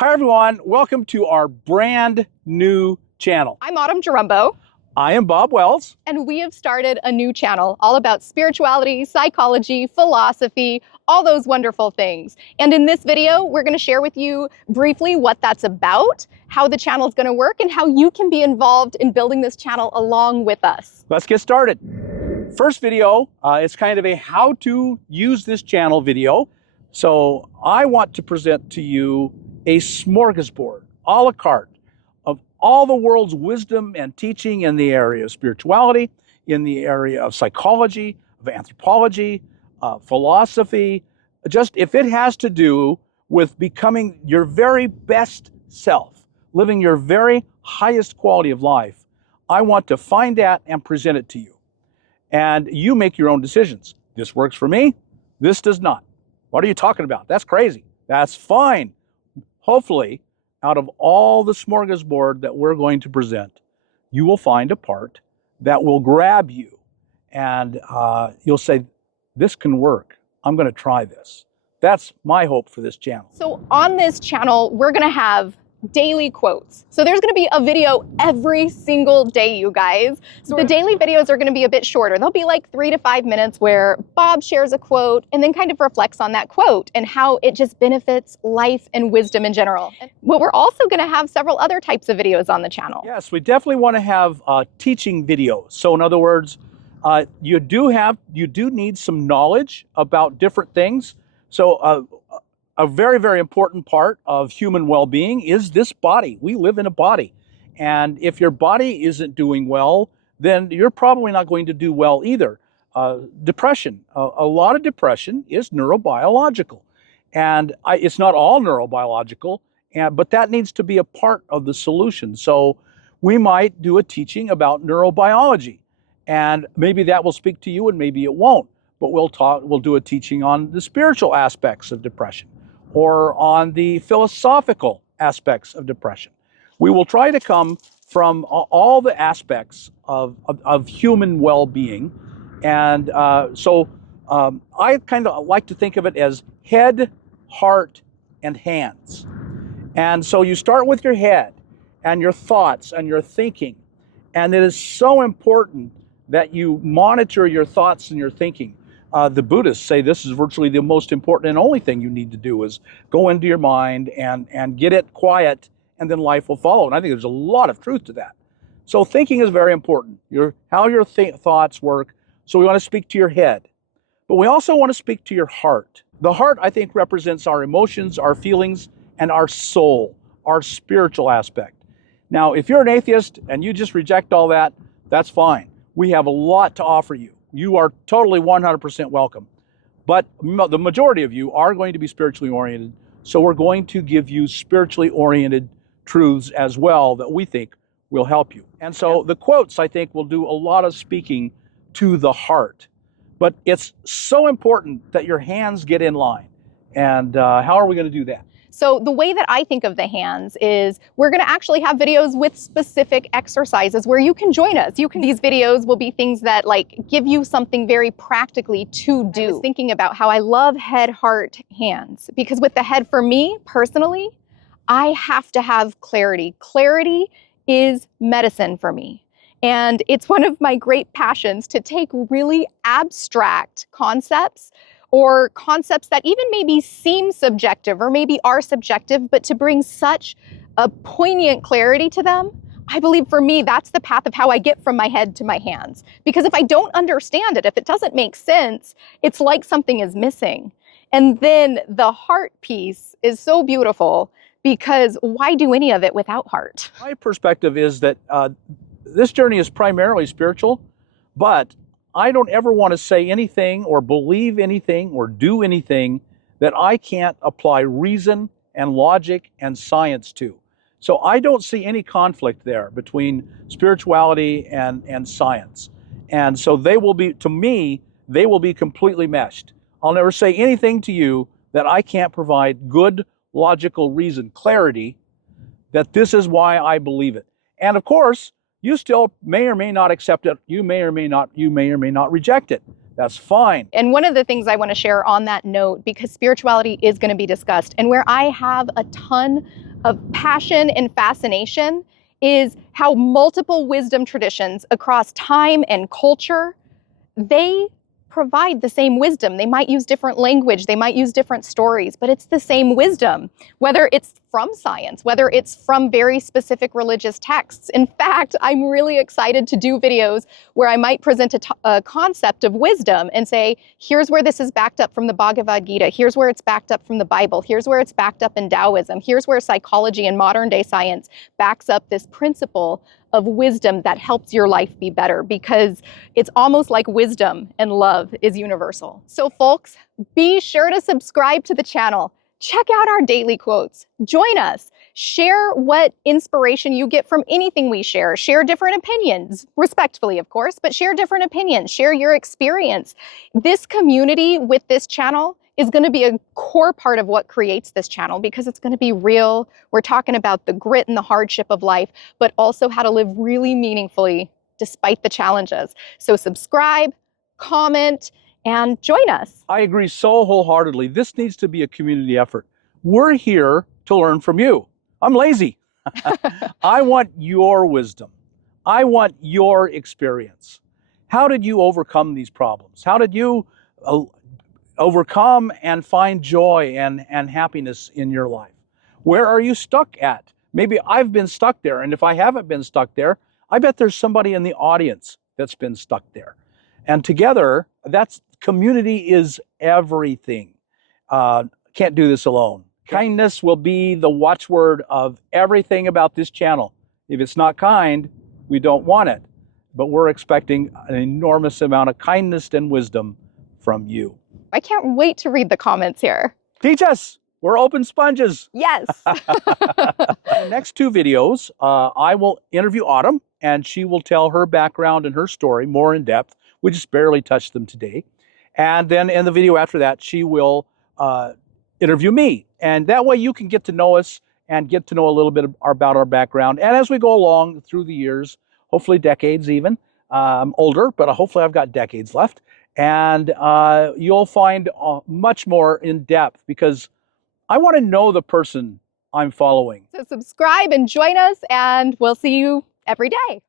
Hi everyone, welcome to our brand new channel. I'm Jerumbo. I am Bob Wells. And we have started a new channel all about spirituality, psychology, philosophy, all those wonderful things. And in this video, we're going to share with you briefly what that's about, how the channel is going to work, and how you can be involved in building this channel along with us. Let's get started. First video, it's kind of a how to use this channel video. So I want to present to you a smorgasbord, a la carte, of all the world's wisdom and teaching in the area of spirituality, in the area of psychology, of anthropology, philosophy. Just if it has to do with becoming your very best self, living your very highest quality of life, I want to find that and present it to you. And you make your own decisions. This works for me, this does not. What are you talking about? That's crazy. That's fine. Hopefully, out of all the smorgasbord that we're going to present, you will find a part that will grab you and you'll say, this can work. I'm going to try this. That's my hope for this channel. So on this channel, we're going to have daily quotes. So there's going to be a video every single day, you guys. So the daily videos are going to be a bit shorter. They'll be like 3 to 5 minutes where Bob shares a quote and then kind of reflects on that quote and how it just benefits life and wisdom in general. But we're also going to have several other types of videos on the channel. Yes, we definitely want to have teaching videos. So in other words, you do need some knowledge about different things. So a very, very important part of human well-being is this body. We live in a body. And if your body isn't doing well, then you're probably not going to do well either. Depression. A lot of depression is neurobiological. And it's not all neurobiological, but that needs to be a part of the solution. So we might do a teaching about neurobiology. And maybe that will speak to you and maybe it won't. But we'll do a teaching on the spiritual aspects of depression, or on the philosophical aspects of depression. We will try to come from all the aspects of human well-being. And so I kind of like to think of it as head, heart, and hands. And so you start with your head and your thoughts and your thinking. And it is so important that you monitor your thoughts and your thinking. The Buddhists say this is virtually the most important and only thing you need to do is go into your mind and get it quiet, and then life will follow. And I think there's a lot of truth to that. So thinking is very important, how your thoughts work. So we want to speak to your head, but we also want to speak to your heart. The heart, I think, represents our emotions, our feelings, and our soul, our spiritual aspect. Now, if you're an atheist and you just reject all that, that's fine. We have a lot to offer you. You are totally 100% welcome. But the majority of you are going to be spiritually oriented. So we're going to give you spiritually oriented truths as well that we think will help you. And so the quotes, I think, will do a lot of speaking to the heart. But it's so important that your hands get in line. And how are we going to do that? So the way that I think of the hands is we're going to actually have videos with specific exercises where you can join us. These videos will be things that like give you something very practically to do. I was thinking about how I love head, heart, hands, because with the head, for me personally, I have to have clarity. Clarity is medicine for me. And it's one of my great passions to take really abstract concepts or concepts that even maybe seem subjective or maybe are subjective, but to bring such a poignant clarity to them. I believe for me, that's the path of how I get from my head to my hands. Because if I don't understand it, if it doesn't make sense, it's like something is missing. And then the heart piece is so beautiful because why do any of it without heart? My perspective is that this journey is primarily spiritual, but I don't ever want to say anything or believe anything or do anything that I can't apply reason and logic and science to. So I don't see any conflict there between spirituality and science. And so they will be, to me, they will be completely meshed. I'll never say anything to you that I can't provide good, logical reason, clarity, that this is why I believe it. And of course, you still may or may not accept it. You may or may not reject it. That's fine. And one of the things I want to share on that note, because spirituality is going to be discussed, and where I have a ton of passion and fascination is how multiple wisdom traditions across time and culture, they provide the same wisdom. They might use different language, they might use different stories, but it's the same wisdom, whether it's from science, whether it's from very specific religious texts. In fact, I'm really excited to do videos where I might present a concept of wisdom and say, here's where this is backed up from the Bhagavad Gita, here's where it's backed up from the Bible, here's where it's backed up in Taoism, here's where psychology and modern day science backs up this principle of wisdom that helps your life be better, because it's almost like wisdom and love is universal. So folks, be sure to subscribe to the channel. Check out our daily quotes. Join us. Share what inspiration you get from anything we share. Share different opinions, respectfully, of course, but share different opinions. Share your experience. This community with this channel is going to be a core part of what creates this channel, because it's going to be real. We're talking about the grit and the hardship of life, but also how to live really meaningfully despite the challenges. So subscribe, comment, and join us. I agree so wholeheartedly. This needs to be a community effort. We're here to learn from you. I'm lazy. I want your wisdom. I want your experience. How did you overcome these problems? How did you overcome and find joy and happiness in your life? Where are you stuck at? Maybe I've been stuck there, and if I haven't been stuck there, I bet there's somebody in the audience that's been stuck there. And together, that's community is everything. Can't do this alone. Kindness will be the watchword of everything about this channel. If it's not kind, we don't want it. But we're expecting an enormous amount of kindness and wisdom from you. I can't wait to read the comments here. Teach us. We're open sponges. Yes. In the next two videos, I will interview Autumn, and she will tell her background and her story more in depth. We just barely touched them today. And then in the video after that, she will interview me. And that way you can get to know us and get to know a little bit about our background. And as we go along through the years, hopefully decades even, I'm older, but hopefully I've got decades left. And you'll find much more in depth, because I want to know the person I'm following. So subscribe and join us, and we'll see you every day.